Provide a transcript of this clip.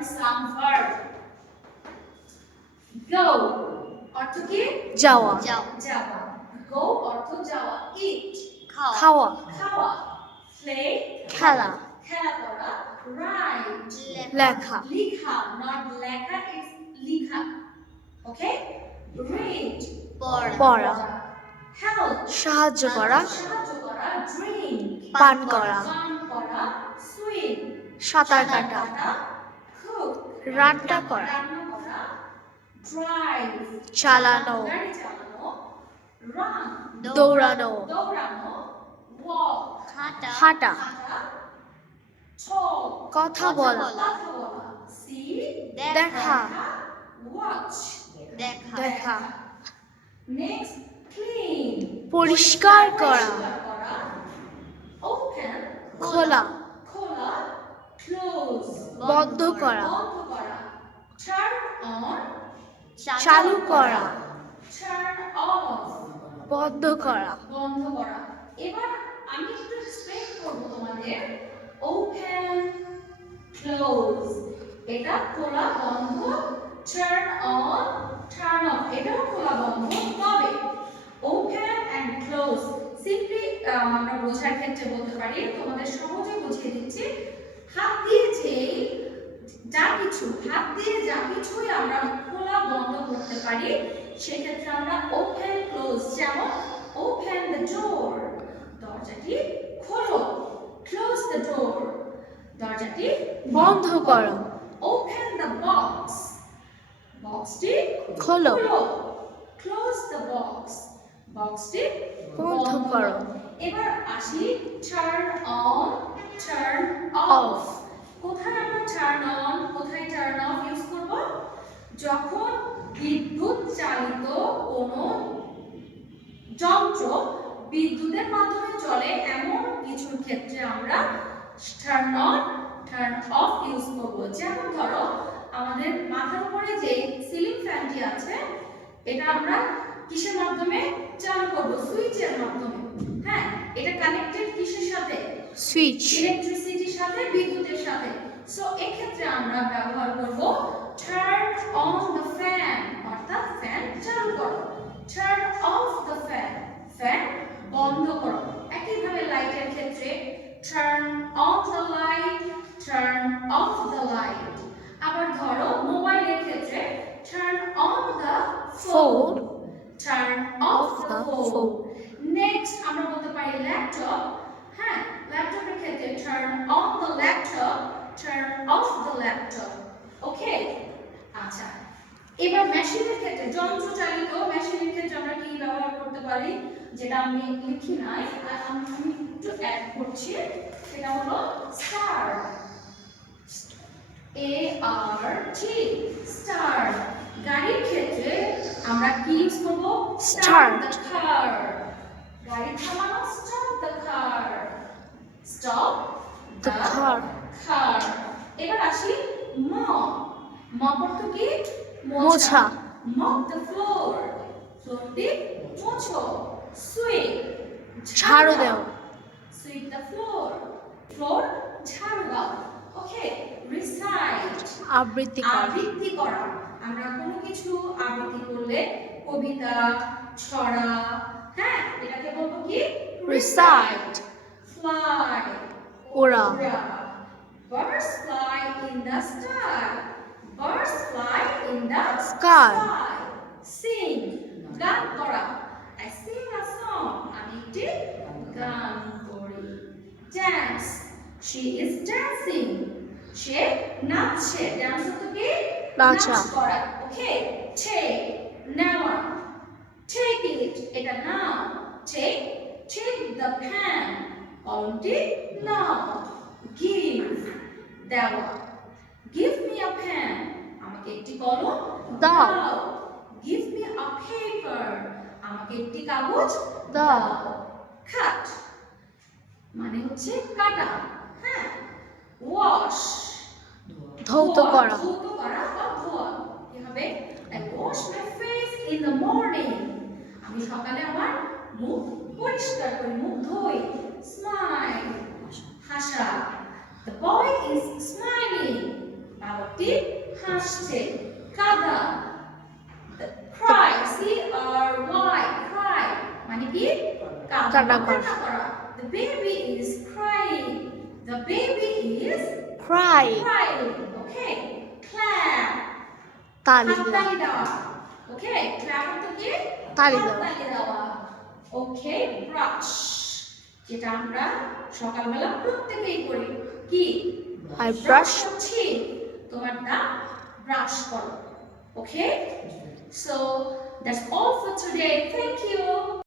some verb. Go অর্থ কি? যাওয়া, যাওয়া। Go অর্থ যাওয়া। Eat খাওয়া, খাওয়া। Play খেলা, খেলা করা। Write লেখা, লিখা, not লেখা, it's লিখা। Okay? Read পড়া, help সাহায্য করা, সাহায্য করা। Drink পান করা, পান করা। Swim সাঁতার কাটা, cook রান্না করা, রান্না করা। Drive চালানো, গাড়ি চালানো। Run দৌড়ানো, দৌড়ানো। Walk হাঁটা, talk কথা বলা, কথা বলা। See দেখা, watch দেখা, Next, clean পরিষ্কার করা, পরিষ্কার করা। Open খোলা, খোলা। Close বন্ধ করা, বন্ধ করা। Turn on চালু করা, turn off বন্ধ করা, বন্ধ করা। এবার আমি একটু এক্সপ্লেইন করব তোমাদের। Open close এটা খোলা বন্ধ। Turn on turn off এটাও খোলা বন্ধ। তবে open and close সিম্পলি আমরা বোঝার ক্ষেত্রে বলতে পারি, তোমাদের সহজে বুঝিয়ে দিচ্ছি। হাত দিয়ে হাত দিয়ে যা কিছুই আমরা খোলা বন্ধ করতে পারি সেক্ষেত্রে আমরা open close, যেমন open the door দরজাটি খোলো। Close the door দরজাটি বন্ধ করো, Open the box বক্সটি খোলো, Close the box বক্সটি বন্ধ করো। এবার আসি turn on turn off। কোথায় আমরা turn on কোথায় turn off ইউজ করব? যখন বিদ্যুৎ চালিত কোনো যন্ত্র বিদ্যুতের মাধ্যমে চলে এমন কিছুর ক্ষেত্রে আমরা turn on turn off use করব। যেমন ধরো আমাদের মাথার উপরে যে সিলিং ফ্যানটি আছে এটা আমরা কিসের মাধ্যমে চালু করব? সুইচের মাধ্যমে। হ্যাঁ, এটা কানেক্টেড কিসের সাথে? সুইচ, ইলেকট্রিসিটির সাথে, বিদ্যুতের সাথে। সো এই ক্ষেত্রে আমরা ব্যবহার করব turn on the fan অর্থাৎ ফ্যান চালু করো। Turn off the fan fan বন্ধ করো। একইভাবে লাইটের ক্ষেত্রে turn on the light turn off the light। আবার ধরো মোবাইলের ক্ষেত্রে turn on the phone turn off the phone। Next আমরা বলতে পারি ল্যাপটপ। হ্যাঁ, ল্যাপটপের ক্ষেত্রে turn on the laptop turn off the laptop। ওকে, আচ্ছা এবার মেশিনের ক্ষেত্রে যন্ত্র চালিত মেশিনের ক্ষেত্রে আমরা কি ব্যবহার করতে পারি যেটা আমি লিখি নাই, আমি একটু অ্যাড করছি। সেটা হলো স্টার্ট ART স্টার্ট। গাড়ির ক্ষেত্রে আমরা কি ইউজ করব? Start the car গাড়ি থামানো stop the car stop the car, এবার আসি mop mop অর্থ কি? মোছা, mop the floor ফ্লোরটি মোছো। sweep ঝাড়ু দাও, sweep the floor ফ্লোর ঝাড়ু দাও। ওকে, recite আবৃত্তি করা, আবৃত্তি করা। আমরা কোনো কিছু আবৃত্তি করলে কবিতা, ছড়া, হ্যাঁ এটাকে বলবো কি? recite, fly ওড়া, birds fly in the sky birds fly in the Sky. sing গান করা। I sing a song আমি একটি গান করি। dance she is dancing সে নাচছে। dance অর্থ কি? নাচা। নাচ করা। ওকে, take নেওয়া। take it এটা নাও। take the pen কলমটি now. give দেওয়া। give me a pen আমাকে একটি কলম দাও। give me a paper আমাকে একটি কাগজ দাও। cut মানে হচ্ছে কাটা। হ্যাঁ, wash ধৌত করা, ধৌত করা বা ধোয়া। কি হবে? I wash my face in the morning আমি সকালে আমার মুখ পরিষ্কার করি, মুখ ধুই। smile হাসা। the boy is smiling বালকটি হাসছে। কাদা, cry, C-R-Y, cry মানে কি কান্না করা। কান্না করা। The baby is crying. The baby is Cry. crying. Okay. Clap. তালি হাততালি দেওয়া। Okay. Clap অর্থ কি? তালি দেওয়া। হাততালি দেওয়া। Okay. Brush. যেটা আমরা সকালবেলা প্রত্যেকেই করি। কি? I brush. করছি। তোমার দাঁত ব্রাশ করো। Okay? So that's all for today. Thank you.